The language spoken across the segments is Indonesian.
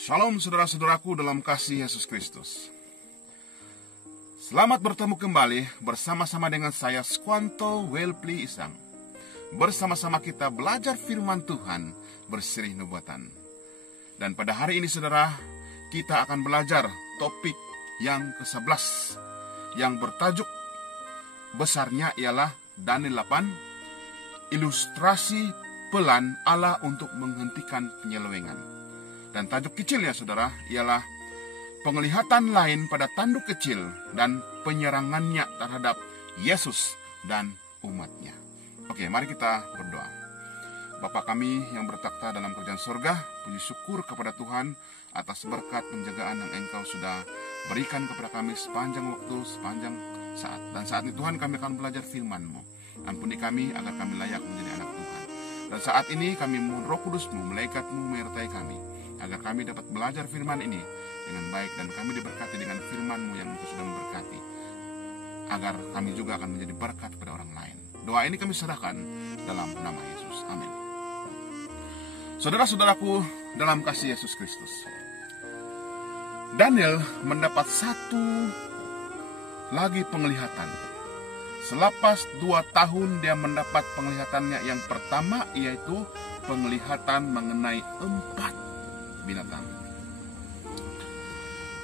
Shalom saudara-saudaraku dalam kasih Yesus Kristus. Selamat bertemu kembali bersama-sama dengan saya Skwanto Welpli Isang. Bersama-sama kita belajar firman Tuhan berseri nubuatan. Dan pada hari ini saudara, kita akan belajar topik yang ke-11 yang bertajuk besarnya ialah Daniel 8, ilustrasi pelan Allah untuk menghentikan penyelewengan. Dan tajuk kecilnya saudara ialah penglihatan lain pada tanduk kecil dan penyerangannya terhadap Yesus dan umatnya. Oke, mari kita berdoa. Bapa kami yang bertakhta dalam kerajaan surga, puji syukur kepada Tuhan atas berkat penjagaan yang Engkau sudah berikan kepada kami sepanjang waktu, sepanjang saat. Dan saat ini Tuhan, kami akan belajar firman-Mu. Ampuni kami agar kami layak menjadi anak Tuhan. Dan saat ini kami mohon Roh Kudus-Mu, malaikat-Mu menyertai kami, agar kami dapat belajar firman ini dengan baik dan kami diberkati dengan firman-Mu yang Engkau sudah memberkati, agar kami juga akan menjadi berkat kepada orang lain. Doa ini kami serahkan dalam nama Yesus. Amin. Saudara-saudaraku dalam kasih Yesus Kristus, Daniel mendapat satu lagi penglihatan. Selepas 2 tahun dia mendapat penglihatannya yang pertama, yaitu penglihatan mengenai 4 binatang.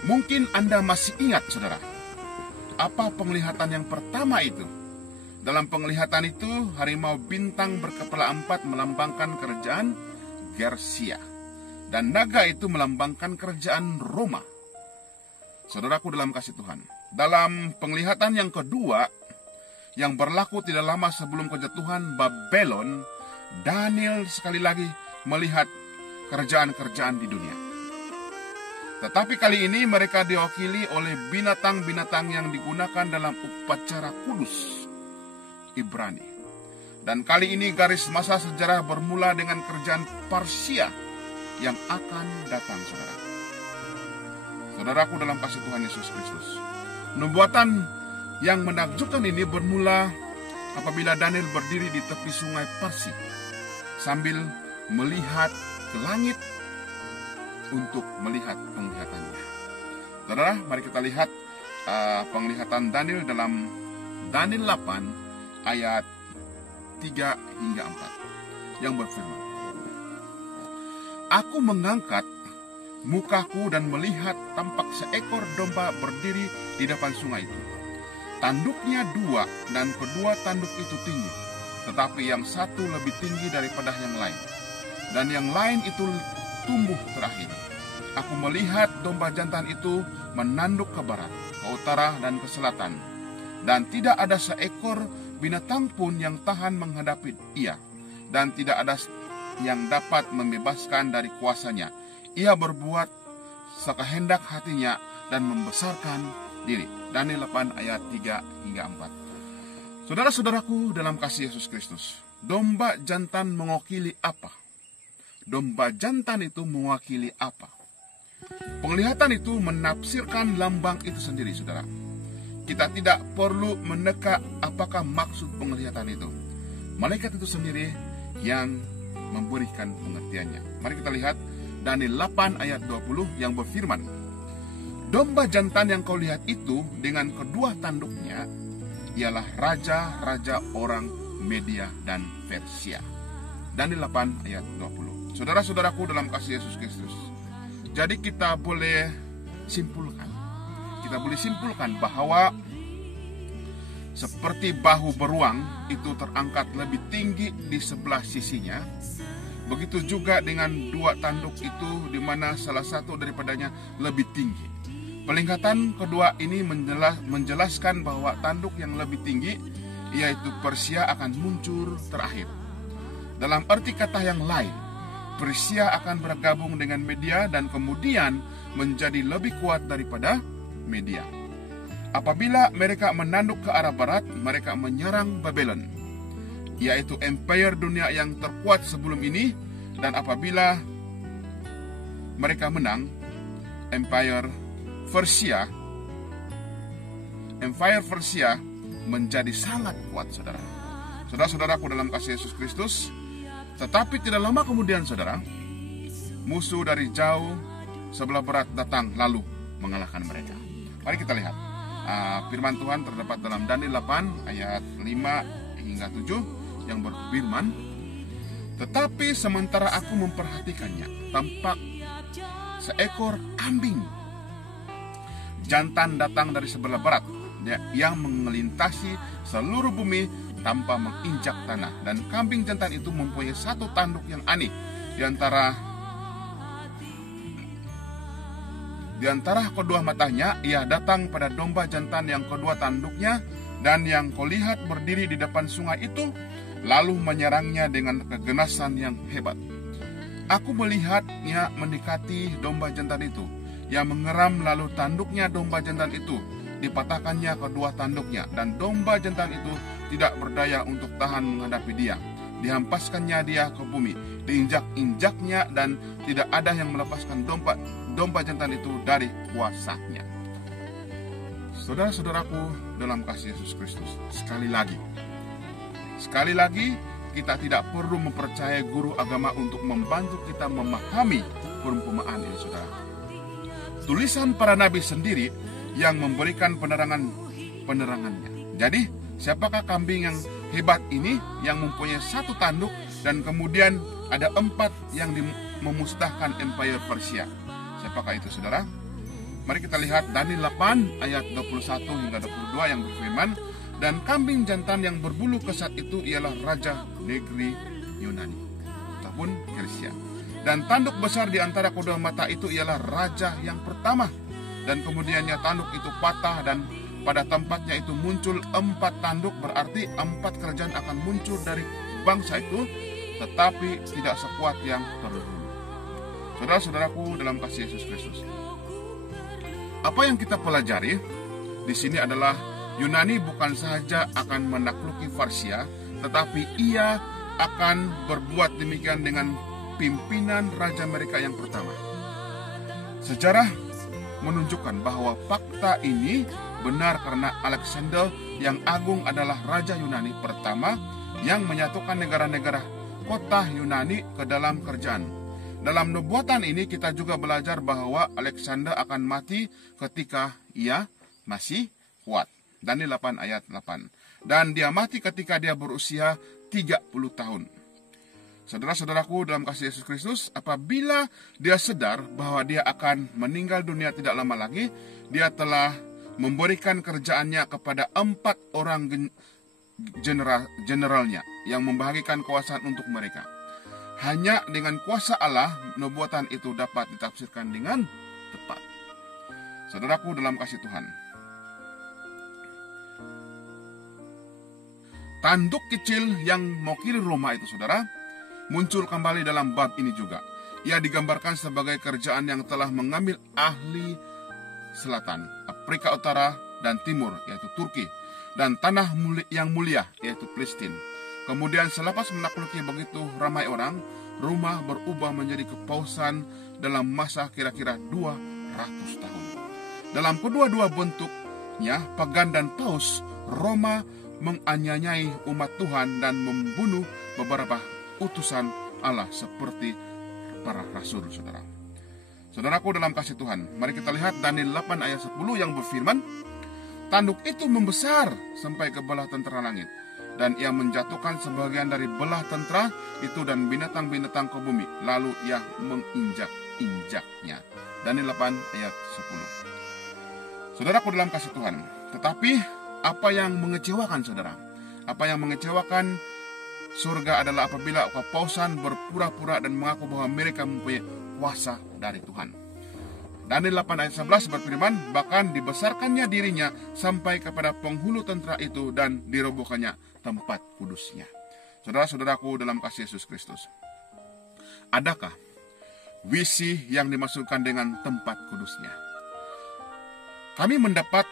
Mungkin Anda masih ingat saudara, apa penglihatan yang pertama itu? Dalam penglihatan itu, harimau bintang berkepala 4 melambangkan kerajaan Gersia, dan naga itu melambangkan kerajaan Roma. Saudaraku dalam kasih Tuhan, dalam penglihatan yang kedua yang berlaku tidak lama sebelum kejatuhan Babylon, Daniel sekali lagi melihat kerajaan-kerajaan di dunia. Tetapi kali ini mereka diwakili oleh binatang-binatang yang digunakan dalam upacara kudus Ibrani. Dan kali ini garis masa sejarah bermula dengan kerajaan Persia yang akan datang, saudara. Saudaraku dalam kasih Tuhan Yesus Kristus, nubuatan yang menakjubkan ini bermula apabila Daniel berdiri di tepi sungai Parsi sambil melihat ke langit untuk melihat penglihatannya. Saudara, mari kita lihat penglihatan Daniel dalam Daniel 8 ayat 3 hingga 4 yang berfirman, Aku mengangkat mukaku dan melihat tampak seekor domba berdiri di depan sungai itu. Tanduknya 2 dan kedua tanduk itu tinggi, tetapi yang satu lebih tinggi daripada yang lain, dan yang lain itu tumbuh terakhir. Aku melihat domba jantan itu menanduk ke barat, ke utara, dan ke selatan, dan tidak ada seekor binatang pun yang tahan menghadapi ia, dan tidak ada yang dapat membebaskan dari kuasanya. Ia berbuat sekehendak hatinya dan membesarkan diri. Daniel 8 ayat 3 hingga 4. Saudara-saudaraku dalam kasih Yesus Kristus, domba jantan mewakili apa? Domba jantan itu mewakili apa? Penglihatan itu menafsirkan lambang itu sendiri, saudara. Kita tidak perlu meneka apakah maksud penglihatan itu. Malaikat itu sendiri yang memberikan pengertiannya. Mari kita lihat Daniel 8 ayat 20 yang berfirman, Domba jantan yang kau lihat itu dengan kedua tanduknya ialah raja-raja orang Media dan Persia. Daniel 8 ayat 20. Saudara-saudaraku dalam kasih Yesus Kristus, jadi kita boleh simpulkan bahwa seperti bahu beruang itu terangkat lebih tinggi di sebelah sisinya, begitu juga dengan 2 tanduk itu, di mana salah satu daripadanya lebih tinggi. Penglihatan kedua ini menjelaskan bahwa tanduk yang lebih tinggi, yaitu Persia, akan muncul terakhir. Dalam arti kata yang lain, Persia akan bergabung dengan Media dan kemudian menjadi lebih kuat daripada Media. Apabila mereka menanduk ke arah barat, mereka menyerang Babylon, yaitu empire dunia yang terkuat sebelum ini. Dan apabila mereka menang, Empire Persia menjadi sangat kuat, saudara. Saudara-saudaraku dalam kasih Yesus Kristus, tetapi tidak lama kemudian, saudara, musuh dari jauh sebelah berat datang lalu mengalahkan mereka. Mari kita lihat firman Tuhan terdapat dalam Daniel 8 ayat 5 hingga 7 yang berfirman, "Tetapi sementara aku memperhatikannya, tampak seekor kambing jantan datang dari sebelah barat yang mengelintasi seluruh bumi tanpa menginjak tanah. Dan kambing jantan itu mempunyai satu tanduk yang aneh di antara kedua matanya. Ia datang pada domba jantan yang kedua tanduknya, dan yang kau lihat berdiri di depan sungai itu, lalu menyerangnya dengan keganasan yang hebat. Aku melihatnya mendekati domba jantan itu. Ia mengeram, lalu tanduknya domba jantan itu dipatahkannya kedua tanduknya, dan domba jantan itu tidak berdaya untuk tahan menghadapi dia. Dihampaskannya dia ke bumi, diinjak-injaknya, dan tidak ada yang melepaskan domba jantan itu dari kuasanya." Saudara-saudaraku dalam kasih Yesus Kristus, sekali lagi kita tidak perlu mempercayai guru agama untuk membantu kita memahami perumpamaan ini, saudara. Tulisan para nabi sendiri yang memberikan penerangannya. Jadi, siapakah kambing yang hebat ini yang mempunyai satu tanduk dan kemudian ada 4 yang memusnahkan Empire Persia? Siapakah itu, saudara? Mari kita lihat Daniel 8 ayat 21 hingga 22 yang berfirman, "Dan kambing jantan yang berbulu kesat itu ialah raja negeri Yunani ataupun Persia. Dan tanduk besar di antara kedua mata itu ialah raja yang pertama. Dan kemudiannya tanduk itu patah, dan pada tempatnya itu muncul 4 tanduk, berarti 4 kerajaan akan muncul dari bangsa itu, tetapi tidak sekuat yang terdahulu." Saudara-saudaraku dalam kasih Yesus Kristus, apa yang kita pelajari di sini adalah Yunani bukan saja akan menakluki Persia, tetapi ia akan berbuat demikian dengan pimpinan raja mereka yang pertama. Sejarah menunjukkan bahwa fakta ini benar karena Alexander yang agung adalah raja Yunani pertama yang menyatukan negara-negara kota Yunani ke dalam kerajaan. Dalam nubuatan ini kita juga belajar bahwa Alexander akan mati ketika ia masih kuat. Daniel 8 ayat 8. Dan dia mati ketika dia berusia 30 tahun. Saudara-saudaraku dalam kasih Yesus Kristus, apabila dia sadar bahwa dia akan meninggal dunia tidak lama lagi, dia telah memberikan kerjaannya kepada 4 orang generalnya yang membagikan kekuasaan untuk mereka. Hanya dengan kuasa Allah, nubuatan itu dapat ditafsirkan dengan tepat. Saudaraku dalam kasih Tuhan, tanduk kecil yang mewakili Roma itu, saudara, muncul kembali dalam bab ini juga. Ia digambarkan sebagai kerajaan yang telah mengambil ahli selatan, Afrika Utara dan Timur, yaitu Turki, dan tanah yang mulia, yaitu Palestina. Kemudian selepas menakluki begitu ramai orang, Roma berubah menjadi kepausan dalam masa kira-kira 200 tahun. Dalam kedua-dua bentuknya, pagan dan paus, Roma menganiayai umat Tuhan dan membunuh beberapa utusan Allah seperti para rasul, saudara. Saudaraku dalam kasih Tuhan, mari kita lihat Daniel 8 ayat 10 yang berfirman, "Tanduk itu membesar sampai ke belah tentara langit, dan ia menjatuhkan sebagian dari belah tentara itu dan binatang-binatang ke bumi, lalu ia menginjak-injaknya." Daniel 8 ayat 10. Saudaraku dalam kasih Tuhan, tetapi apa yang mengecewakan, saudara? Apa yang mengecewakan surga adalah apabila kepausan berpura-pura dan mengaku bahwa mereka mempunyai kuasa dari Tuhan. Daniel 8 ayat 11 berfirman, "Bahkan dibesarkannya dirinya sampai kepada penghulu tentara itu dan dirobohkannya tempat kudusnya." Saudara-saudaraku dalam kasih Yesus Kristus, adakah visi yang dimaksudkan dengan tempat kudusnya? Kami mendapat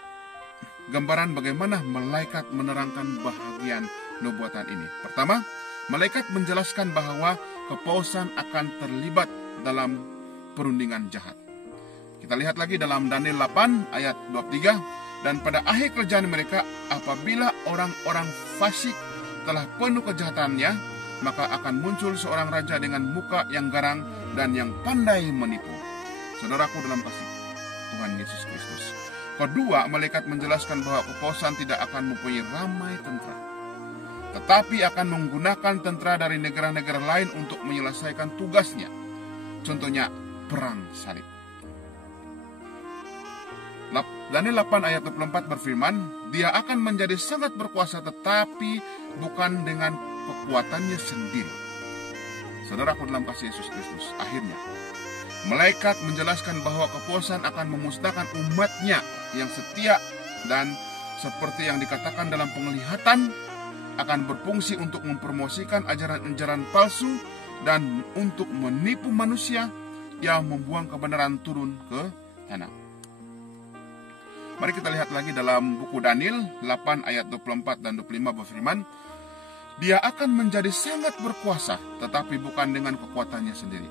gambaran bagaimana malaikat menerangkan bahagian nubuatan ini. Pertama, malaikat menjelaskan bahwa kepausan akan terlibat dalam perundingan jahat. Kita lihat lagi dalam Daniel 8 ayat 23, "Dan pada akhir kerjaan mereka, apabila orang-orang fasik telah penuh kejahatannya, maka akan muncul seorang raja dengan muka yang garang dan yang pandai menipu." saudaraku dalam kasih Tuhan Yesus Kristus. Kedua, malaikat menjelaskan bahwa kekuasaan tidak akan mempunyai ramai tentara, tetapi akan menggunakan tentara dari negara-negara lain untuk menyelesaikan tugasnya. Contohnya, perang salib. Daniel 8 ayat 24 berfirman, dia akan menjadi sangat berkuasa tetapi bukan dengan kekuatannya sendiri. Saudaraku dalam kasih Yesus Kristus, akhirnya malaikat menjelaskan bahwa kekuasaan akan memusnahkan umatnya yang setia dan seperti yang dikatakan dalam penglihatan akan berfungsi untuk mempromosikan ajaran-ajaran palsu dan untuk menipu manusia yang membuang kebenaran turun ke tanah. Mari kita lihat lagi dalam buku Daniel 8 ayat 24 dan 25 berfirman, dia akan menjadi sangat berkuasa tetapi bukan dengan kekuatannya sendiri.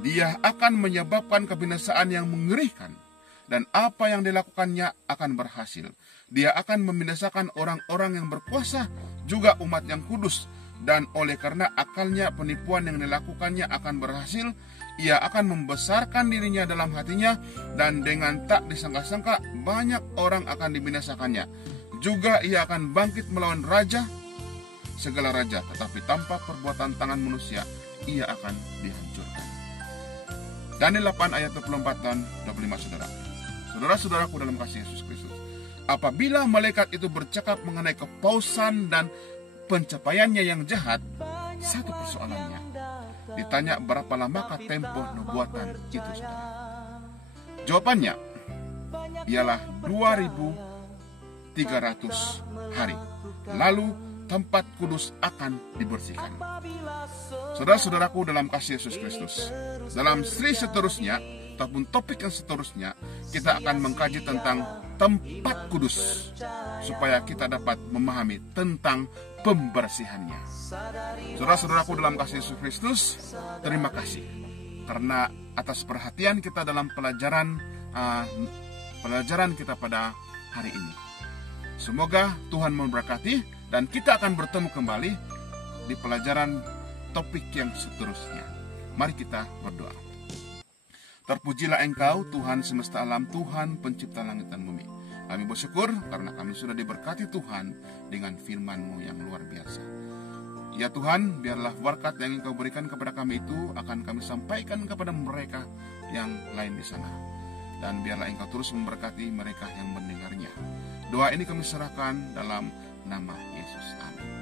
Dia akan menyebabkan kebinasaan yang mengerikan dan apa yang dilakukannya akan berhasil. Dia akan membinasakan orang-orang yang berkuasa, juga umat yang kudus, dan oleh karena akalnya penipuan yang dilakukannya akan berhasil. Ia akan membesarkan dirinya dalam hatinya dan dengan tak disangka-sangka banyak orang akan dibinasakannya. Juga ia akan bangkit melawan segala raja, tetapi tanpa perbuatan tangan manusia ia akan dihancurkan. Daniel 8 ayat 24 dan 25 saudara. Saudara-saudaraku dalam kasih Yesus Kristus, apabila malaikat itu bercakap mengenai kepausan dan pencapaiannya yang jahat, satu persoalannya, ditanya berapa lamakah tempo nubuatan itu saudara. Jawabannya ialah 2300 hari. Lalu tempat kudus akan dibersihkan. Saudara-saudaraku dalam kasih Yesus Kristus, dalam seri seterusnya ataupun topik yang seterusnya, kita akan mengkaji tentang tempat kudus supaya kita dapat memahami tentang pembersihannya. Saudara-saudaraku dalam kasih Yesus Kristus, terima kasih karena atas perhatian kita dalam pelajaran kita pada hari ini. Semoga Tuhan memberkati dan kita akan bertemu kembali di pelajaran topik yang seterusnya. Mari kita berdoa. Terpujilah Engkau, Tuhan semesta alam, Tuhan pencipta langit dan bumi. Kami bersyukur karena kami sudah diberkati Tuhan dengan firman-Mu yang luar biasa. Ya Tuhan, biarlah berkat yang Engkau berikan kepada kami itu akan kami sampaikan kepada mereka yang lain di sana. Dan biarlah Engkau terus memberkati mereka yang mendengarnya. Doa ini kami serahkan dalam nama Yesus. Amin.